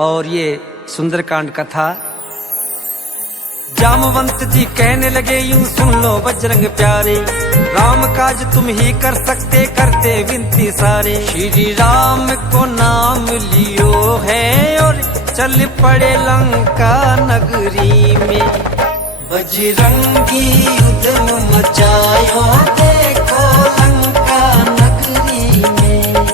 और ये सुंदरकांड कथा। जामवंत जी कहने लगे यूं सुन लो बजरंग प्यारे, राम काज तुम ही कर सकते करते विनती सारे। श्री राम को नाम लियो है और चल पड़े लंका नगरी में। बजरंगी उद्यम मचायो देखो लंका नगरी में।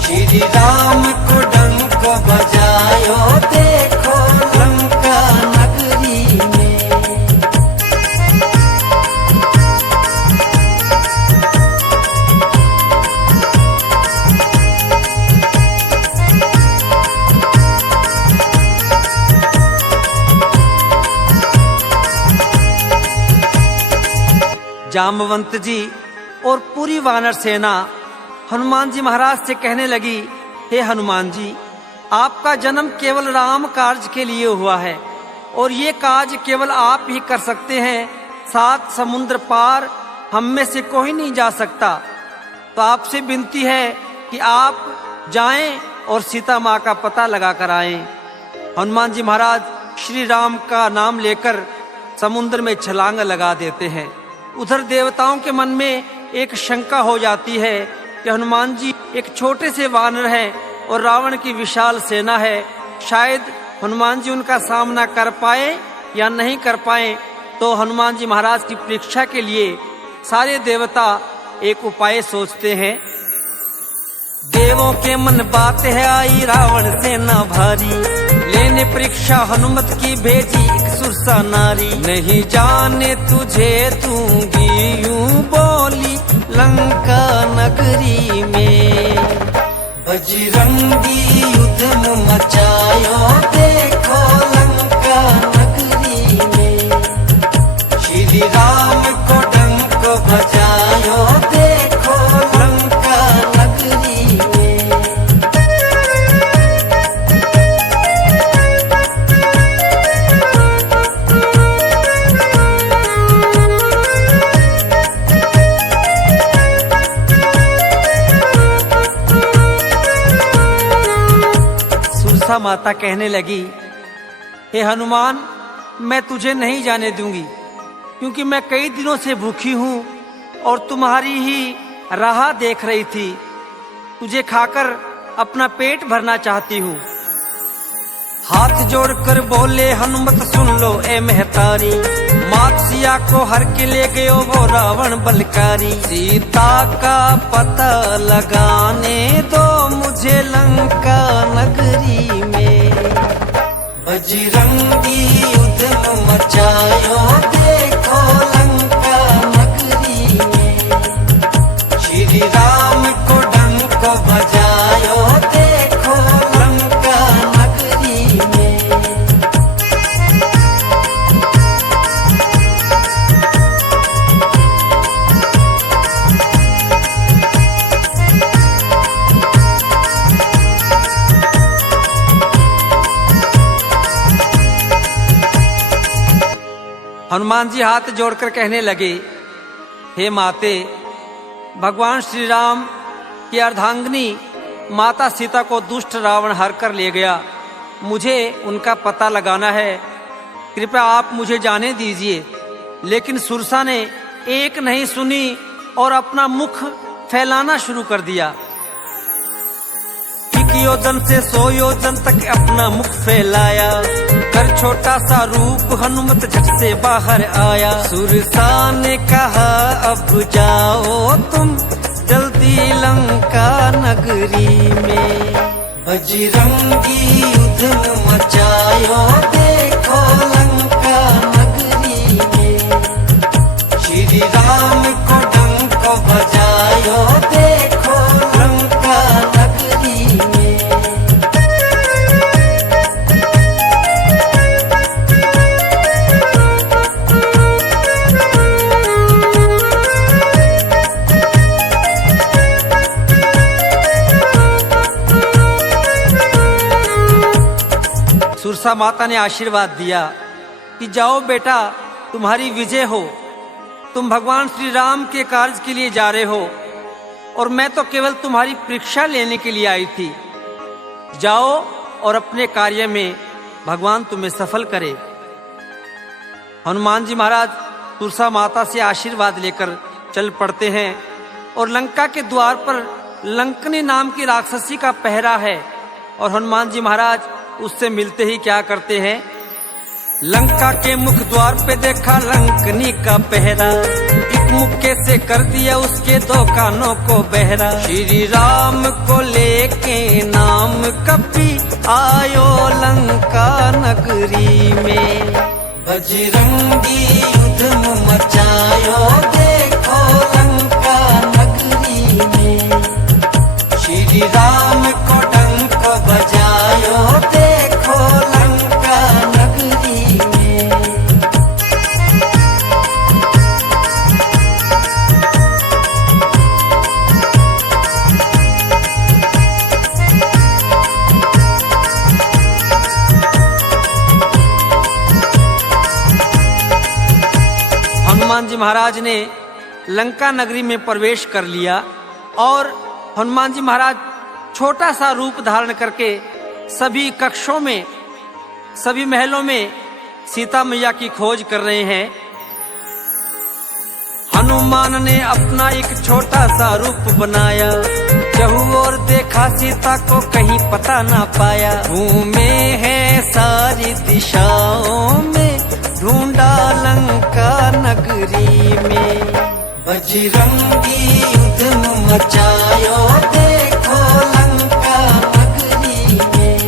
श्री राम को डंक बजायो देखो लंका नगरी में। जामवंत जी और पूरी वानर सेना हनुमान जी महाराज से कहने लगी, हे हनुमान जी, आपका जन्म केवल राम कार्य के लिए हुआ है और ये काज केवल आप ही कर सकते हैं। 7 समुद्र पार हम में से कोई नहीं जा सकता। तो आपसे विनती है कि आप जाएं और सीता माँ का पता लगा कर आएं। हनुमान जी महाराज श्री राम का नाम लेकर समुद्र में छलांग लगा देते हैं। उधर देवताओं के मन में एक शंका हो जाती है कि हनुमान जी एक छोटे से वानर हैं और रावण की विशाल सेना है, शायद हनुमान जी उनका सामना कर पाए या नहीं कर पाए। तो हनुमान जी महाराज की परीक्षा के लिए सारे देवता एक उपाय सोचते हैं। देवों के मन बात है आई रावण सेना भारी, लेने परीक्षा हनुमत की भेजी एक सुरसा नारी। नहीं जाने तुझे दूंगी यूं बोली लंका नगरी में। बजरंगी उद्यम मचायो देखो लंका नगरी में। श्री राम को डंक बजायो देखो लंका नगरी में। सुरसा माता कहने लगी, हे हनुमान, मैं तुझे नहीं जाने दूंगी, क्योंकि मैं कई दिनों से भूखी हूँ और तुम्हारी ही राह देख रही थी। तुझे खाकर अपना पेट भरना चाहती हूँ। हाथ जोड़कर बोले हनुमत सुन लो ए महतारी, मात सिया को हर के ले गयो वो रावण बलकारी। सीता का पता लगाने दो मुझे लंका नगरी में। बजरंगी उद्यम मचायो देखो लंका नगरी में। श्री राम को डंक बजायो देखो लंका नगरी में। हनुमान जी हाथ जोड़कर कहने लगे, हे माते, भगवान श्री राम की अर्धांगिनी माता सीता को दुष्ट रावण हर कर ले गया। मुझे उनका पता लगाना है, कृपया आप मुझे जाने दीजिए। लेकिन सुरसा ने एक नहीं सुनी और अपना मुख फैलाना शुरू कर दिया। 1 योजन से 100 योजन तक अपना मुख फैलाया, कर छोटा सा रूप हनुमत झट से बाहर आया। सुरसा ने कहा अब जाओ तुम जल्दी लंका नगरी में। बजरंगी उद्यम मचायो देखो लंका नगरी में। श्री राम को डंक बजायो देखो लंका नगरी में। सुरसा माता ने आशीर्वाद दिया कि जाओ बेटा, तुम्हारी विजय हो। तुम भगवान श्री राम के कार्य के लिए जा रहे हो और मैं तो केवल तुम्हारी परीक्षा लेने के लिए आई थी। जाओ और अपने कार्य में भगवान तुम्हें सफल करे। हनुमान जी महाराज तुलसा माता से आशीर्वाद लेकर चल पड़ते हैं और लंका के द्वार पर लंकनी नाम की राक्षसी का पहरा है और हनुमान जी महाराज उससे मिलते ही क्या करते हैं, लंका के मुख द्वार पे देखा लंकनी का पहरा, एक मुक्के से कर दिया उसके दो कानों को बहरा। श्री राम को लेके नाम कपी आयो लंका नगरी में, बजरंगी युद्ध मचायो देखो लंका नगरी में। श्री राम को डंक बजायो देखो लंका नगरी में। हनुमान जी महाराज ने लंका नगरी में प्रवेश कर लिया और हनुमान जी महाराज छोटा सा रूप धारण करके सभी कक्षों में, सभी महलों में सीता मैया की खोज कर रहे हैं। हनुमान ने अपना एक छोटा सा रूप बनाया, चहु और देखा सीता को कहीं पता ना पाया। घूमे है सारी दिशाओं में, ढूंढा लंका नगरी में, बजरंगी युद्ध मचायो देखो लंका नगरी में।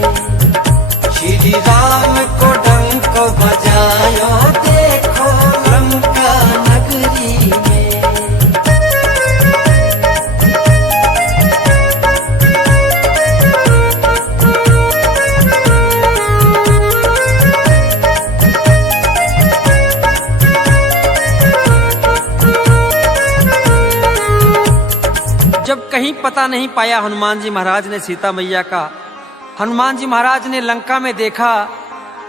श्री राम को डंक बजायो देखो लंका नगरी में। जब कहीं पता नहीं पाया हनुमान जी महाराज ने सीता मैया का, हनुमान जी महाराज ने लंका में देखा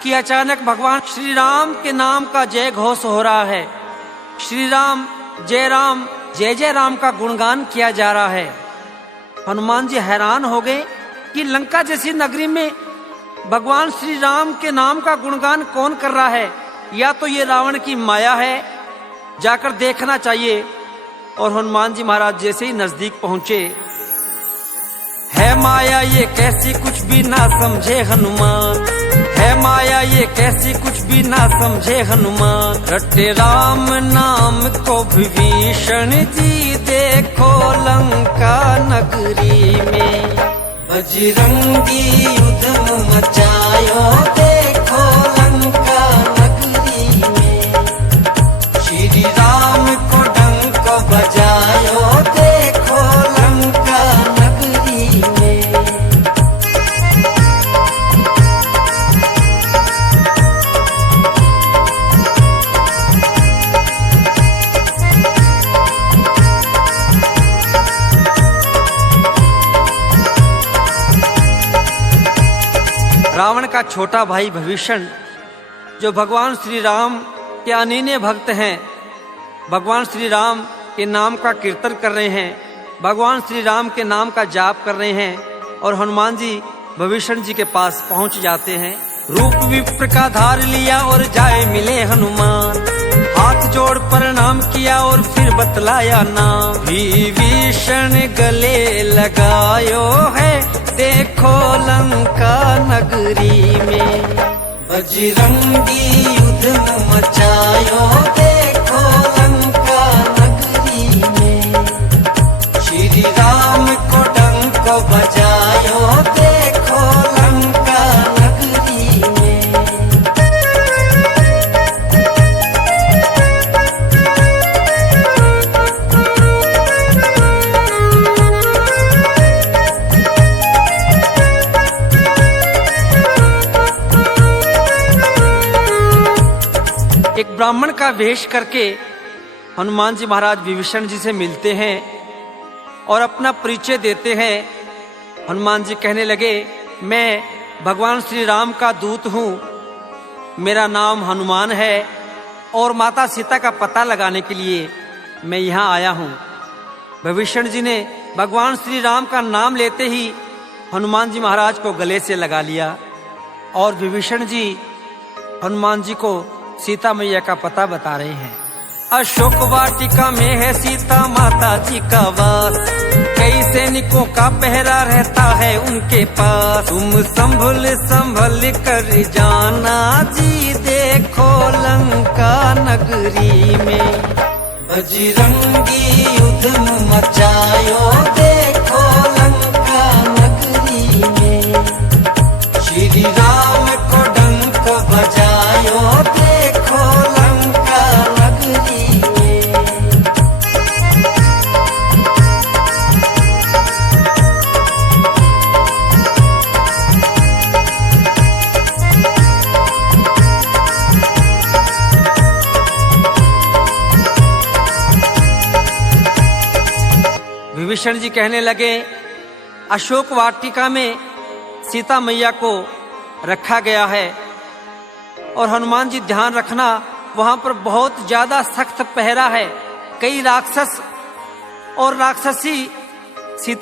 कि अचानक भगवान श्री राम के नाम का जय घोष हो रहा है। श्री राम, जय जय राम का गुणगान किया जा रहा है। हनुमान जी हैरान हो गए कि लंका जैसी नगरी में भगवान श्री राम के नाम का गुणगान कौन कर रहा है, या तो ये रावण की माया है, जाकर देखना चाहिए। और हनुमान जी महाराज जैसे ही नजदीक पहुंचे, है माया ये कैसी कुछ भी ना समझे हनुमान, है माया ये कैसी कुछ भी ना समझे हनुमान। रटे राम नाम को विभीषण जी देखो लंका नगरी में, बजरंगी युद्ध मचायो देखो लंका नगरी में। श्री राम को बजायो देखो लंका नगरी में। रावण का छोटा भाई विभीषण, जो भगवान श्री राम के अनन्य भक्त हैं, भगवान श्री राम के नाम का कीर्तन कर रहे हैं, भगवान श्री राम के नाम का जाप कर रहे हैं। और हनुमान जी विभीषण जी के पास पहुंच जाते हैं। रूप विप्र का धार लिया और जाए मिले हनुमान, हाथ जोड़ प्रणाम किया और फिर बतलाया नाम। विभीषण गले लगायो है देखो लंका नगरी में, बजरंगी युद्ध मचायो देखो लंका नगरी में। श्री राम को डंक बजायो देखो लंका नगरी में। एक ब्राह्मण का वेश करके हनुमान जी महाराज विभीषण जी से मिलते हैं और अपना परिचय देते हैं। हनुमान जी कहने लगे, मैं भगवान श्री राम का दूत हूँ, मेरा नाम हनुमान है और माता सीता का पता लगाने के लिए मैं यहाँ आया हूँ। विभीषण जी ने भगवान श्री राम का नाम लेते ही हनुमान जी महाराज को गले से लगा लिया और विभीषण जी हनुमान जी को सीता मैया का पता बता रहे हैं। अशोक वाटिका में है सीता माता जी का वास, कई सैनिकों का पहरा रहता है उनके पास। तुम संभल संभल कर जाना जी, देखो लंका नगरी में बजरंगी युद्ध मचायो, देखो लंका नगरी में श्री राम को डंक बजायो, देखो लंका नगरी में। विभीषण जी कहने लगे, अशोक वाटिका में सीता मैया को रखा गया है और हनुमान जी ध्यान रखना, वहां पर बहुत ज्यादा सख्त पहरा है। कई राक्षस और राक्षसी सीता